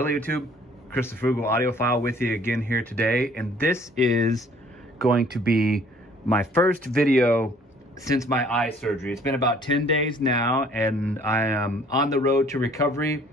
Hello YouTube, Chris the Frugal Audiophile with you again here today, and this is going to be my first video since my eye surgery. It's been about 10 days now and I am on the road to recovery.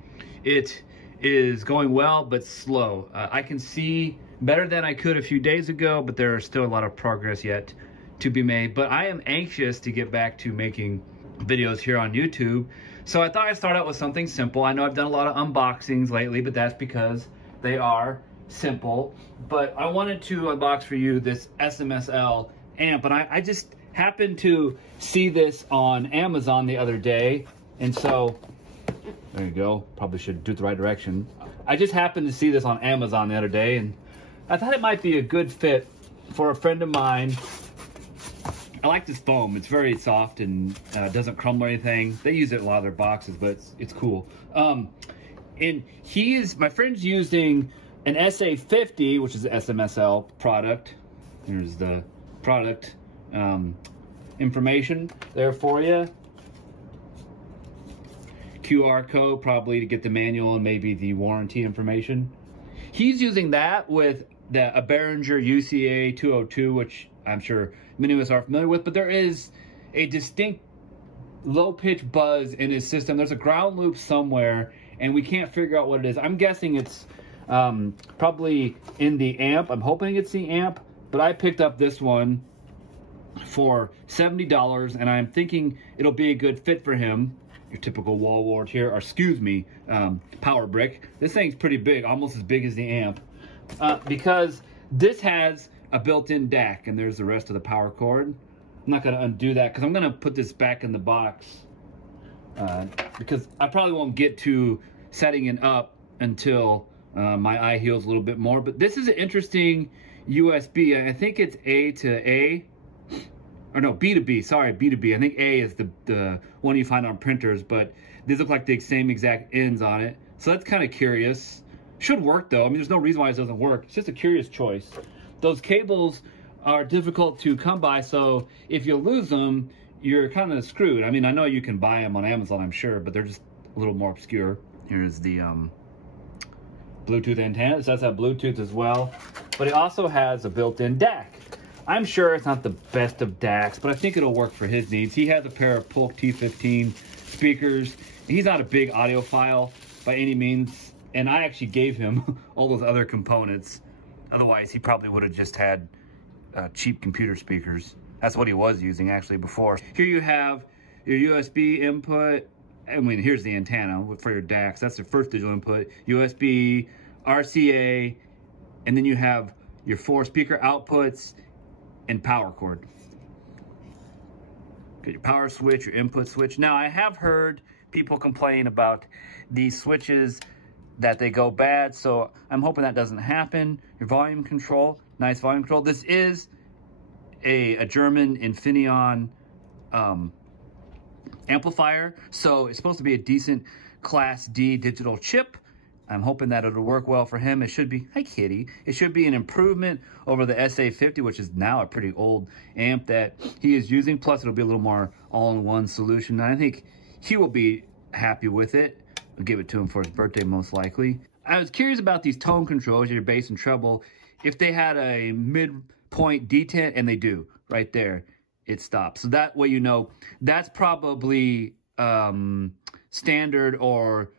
It is going well but slow. I can see better than I could a few days ago, but there is still a lot of progress yet to be made. But I am anxious to get back to making videos here on YouTube. So I thought I'd start out with something simple. I know I've done a lot of unboxings lately, but that's because they are simple. But I wanted to unbox for you this S.M.S.L amp, and I just happened to see this on Amazon the other day, and so there you go, probably should do it the right direction. I just happened to see this on Amazon the other day, and I thought it might be a good fit for a friend of mine. I like this foam. It's very soft and doesn't crumble or anything. They use it in a lot of their boxes, but it's cool. And my friend's using an SA50, which is an S.M.S.L product. Here's the product information there for you. QR code probably to get the manual and maybe the warranty information. He's using that with a Behringer UCA 202, which I'm sure many of us are familiar with, but there is a distinct low-pitch buzz in his system. There's a ground loop somewhere, and we can't figure out what it is. I'm guessing it's probably in the amp. I'm hoping it's the amp, but I picked up this one for $70, and I'm thinking it'll be a good fit for him. Your typical wall wart here, or excuse me, power brick. This thing's pretty big, almost as big as the amp, because this has a built-in DAC, and there's the rest of the power cord. I'm not gonna undo that because I'm gonna put this back in the box because I probably won't get to setting it up until my eye heals a little bit more. But this is an interesting USB. I think it's A to A, or no, B to B, sorry, B to B. I think A is the one you find on printers, but these look like the same exact ends on it. So that's kind of curious. Should work though. I mean, there's no reason why it doesn't work. It's just a curious choice. Those cables are difficult to come by, so if you lose them, you're kind of screwed. I mean, I know you can buy them on Amazon, I'm sure, but they're just a little more obscure. Here's the Bluetooth antenna. It does have Bluetooth as well, but it also has a built-in DAC. I'm sure it's not the best of DACs, but I think it'll work for his needs. He has a pair of Polk T15 speakers. He's not a big audiophile by any means, and I actually gave him all those other components. Otherwise, he probably would have just had cheap computer speakers. That's what he was using actually before. Here you have your USB input. I mean, here's the antenna for your DACs. That's the first digital input. USB, RCA, and then you have your 4 speaker outputs and power cord. Get your power switch, your input switch. Now, I have heard people complain about these switches that they go bad, so I'm hoping that doesn't happen. Your volume control, nice volume control. This is a German Infineon amplifier, so it's supposed to be a decent Class D digital chip. I'm hoping that it'll work well for him. It should be, hi kitty, it should be an improvement over the SA50, which is now a pretty old amp that he is using. Plus, it'll be a little more all-in-one solution, and I think he will be happy with it. I'll give it to him for his birthday, most likely. I was curious about these tone controls, your bass and treble, if they had a midpoint detent, and they do. Right there, it stops. So that way you know that's probably standard or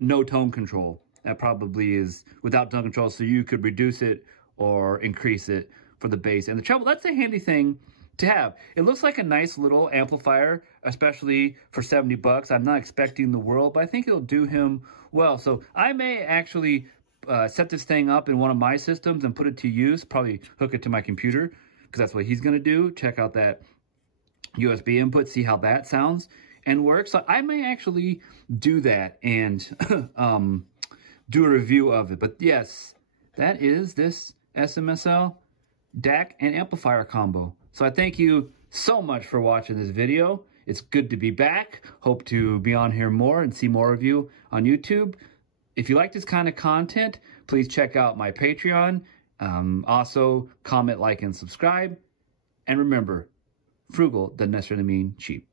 no tone control. That probably is without tone control, so you could reduce it or increase it for the bass and the treble. That's a handy thing to have. It looks like a nice little amplifier, especially for 70 bucks. I'm not expecting the world, but I think it'll do him well. So I may actually set this thing up in one of my systems and put it to use, probably hook it to my computer, because that's what he's gonna do. Check out that USB input, see how that sounds and works. So I may actually do that and do a review of it. But yes, that is this S.M.S.L DAC and amplifier combo. So I thank you so much for watching this video. It's good to be back. Hope to be on here more and see more of you on YouTube. If you like this kind of content, please check out my Patreon. Also, comment, like, and subscribe. And remember, frugal doesn't necessarily mean cheap.